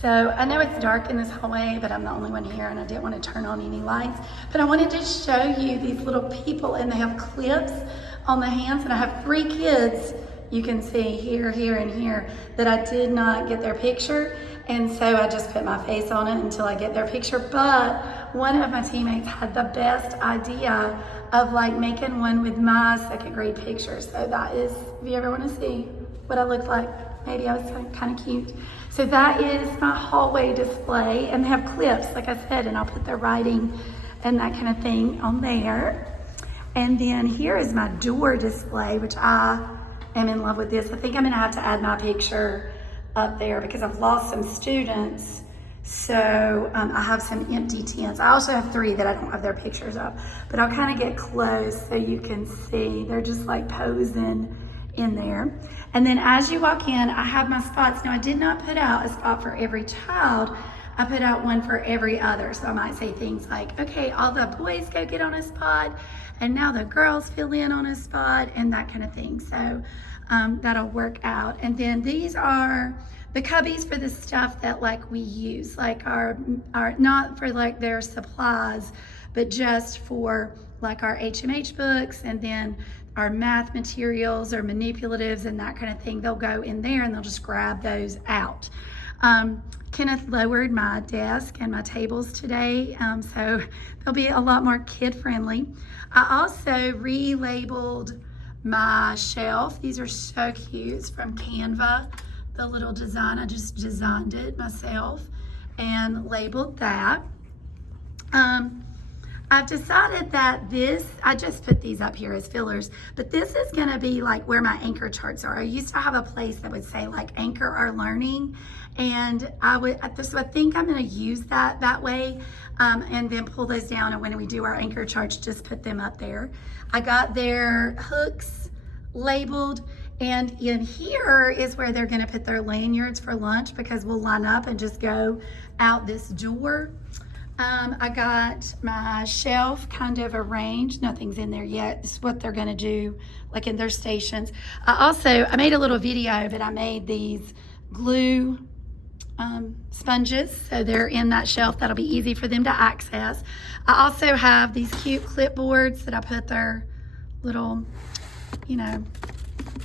So I know it's dark in this hallway, but I'm the only one here and I didn't want to turn on any lights. But I wanted to show you these little people, and they have clips on the hands, and I have 3 kids, you can see here, here, and here, that I did not get their picture. And so I just put my face on it until I get their picture. But one of my teammates had the best idea of like making one with my 2nd grade picture. So that is, if you ever want to see what I look like, maybe I was kind of cute. So that is my hallway display, and they have clips, like I said, and I'll put their writing and that kind of thing on there. And then here is my door display, which I am in love with this. I think I'm gonna have to add my picture up there because I've lost some students. So I have some empty tents. I also have 3 that I don't have their pictures of, but I'll kind of get close so you can see. They're just like posing in there. And then as you walk in, I have my spots. Now I did not put out a spot for every child. I put out one for every other. So I might say things like, okay, all the boys go get on a spot, and now the girls fill in on a spot, and that kind of thing. So that'll work out. And then these are the cubbies for the stuff that like we use, like our not for like their supplies, but just for like our HMH books, and then our math materials or manipulatives and that kind of thing. They'll go in there and they'll just grab those out. Kenneth lowered my desk and my tables today, so they'll be a lot more kid friendly. I also relabeled my shelf. These are so cute. It's from Canva, the little design. I just designed it myself and labeled that. I've decided that this, I just put these up here as fillers, but this is gonna be like where my anchor charts are. I used to have a place that would say like anchor our learning, and so I think I'm gonna use that way, and then pull those down, and when we do our anchor charts, just put them up there. I got their hooks labeled, and in here is where they're gonna put their lanyards for lunch, because we'll line up and just go out this door. I got my shelf kind of arranged. Nothing's in there yet. This is what they're gonna do, like in their stations. I made a little video, but I made these glue sponges, so they're in that shelf. That'll be easy for them to access. I also have these cute clipboards that I put their little,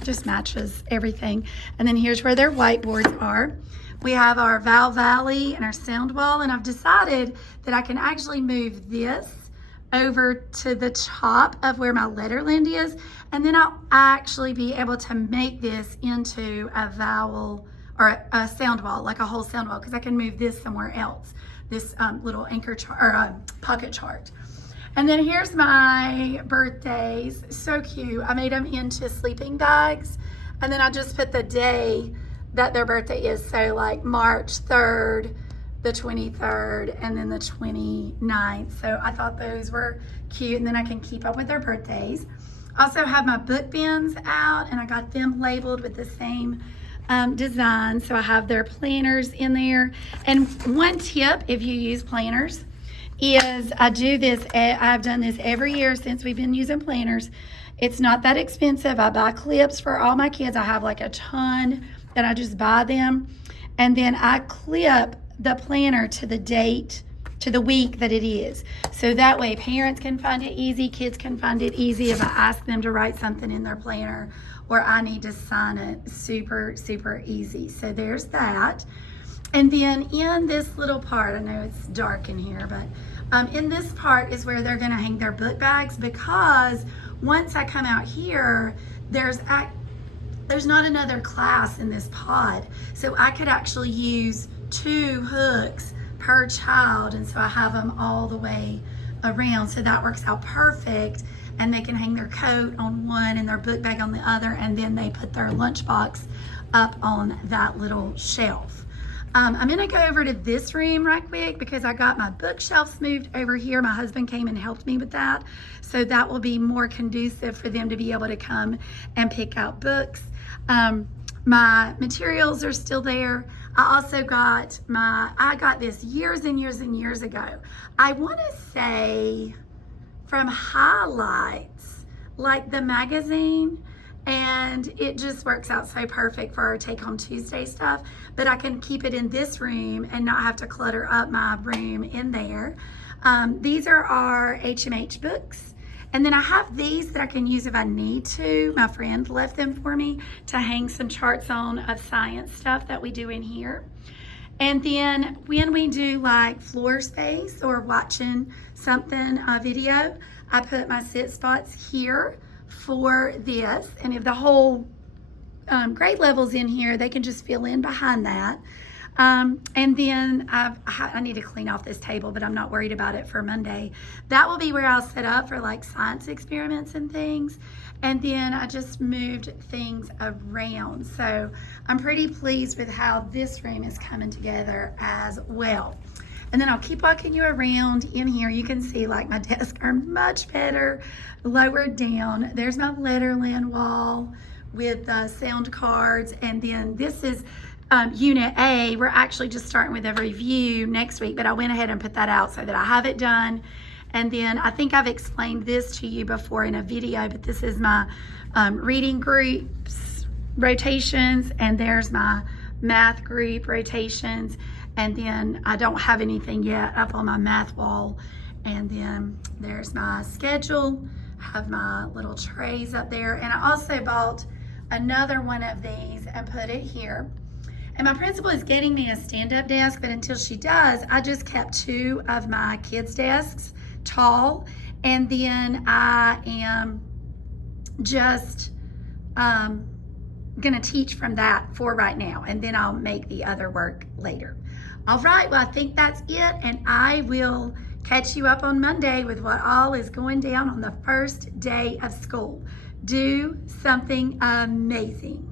just matches everything. And then here's where their whiteboards are. We have our Val Valley and our sound wall, and I've decided that I can actually move this over to the top of where my letterland is, and then I'll actually be able to make this into a vowel or a sound wall, like a whole sound wall, because I can move this somewhere else, this little anchor chart or pocket chart. And then here's my birthdays. So cute. I made them into sleeping bags, and then I just put the day that their birthday is. So like March 3rd, the 23rd, and then the 29th. So I thought those were cute, and then I can keep up with their birthdays. Also have my book bins out, and I got them labeled with the same design. So I have their planners in there. And one tip, if you use planners, is I've done this every year since we've been using planners. It's not that expensive. I buy clips for all my kids. I have like a ton that I just buy them, and then I clip the planner to the date, to the week that it is. So that way parents can find it easy, kids can find it easy if I ask them to write something in their planner or I need to sign it. Super, super easy. So there's that. And then in this little part, I know it's dark in here, but in this part is where they're gonna hang their book bags, because once I come out here, there's not another class in this pod. So I could actually use 2 hooks per child, and so I have them all the way around. So that works out perfect, and they can hang their coat on one and their book bag on the other, and then they put their lunchbox up on that little shelf. I'm gonna go over to this room right quick because I got my bookshelves moved over here. My husband came and helped me with that. So that will be more conducive for them to be able to come and pick out books. My materials are still there. I also got I got this years and years and years ago. I wanna say from Highlights, like the magazine. and it just works out so perfect for our Take Home Tuesday stuff. But I can keep it in this room and not have to clutter up my room in there. These are our HMH books. And then I have these that I can use if I need to. My friend left them for me to hang some charts on of science stuff that we do in here. And then when we do like floor space or watching something, a video, I put my sit spots here for this. And if the whole grade level's in here, they can just fill in behind that. And then I need to clean off this table, but I'm not worried about it for Monday. That will be where I'll set up for like science experiments and things. And then I just moved things around. So I'm pretty pleased with how this room is coming together as well. And then I'll keep walking you around in here. You can see like my desks are much better lowered down. There's my Letterland wall with sound cards. And then this is Unit A. We're actually just starting with a review next week, but I went ahead and put that out so that I have it done. And then I think I've explained this to you before in a video, but this is my reading groups rotations, and there's my math group rotations. And then I don't have anything yet up on my math wall. And then there's my schedule. I have my little trays up there. And I also bought another one of these and put it here. And my principal is getting me a stand-up desk, but until she does, I just kept 2 of my kids' desks tall. And then I am just gonna teach from that for right now. And then I'll make the other work later. All right, well, I think that's it. And I will catch you up on Monday with what all is going down on the first day of school. Do something amazing.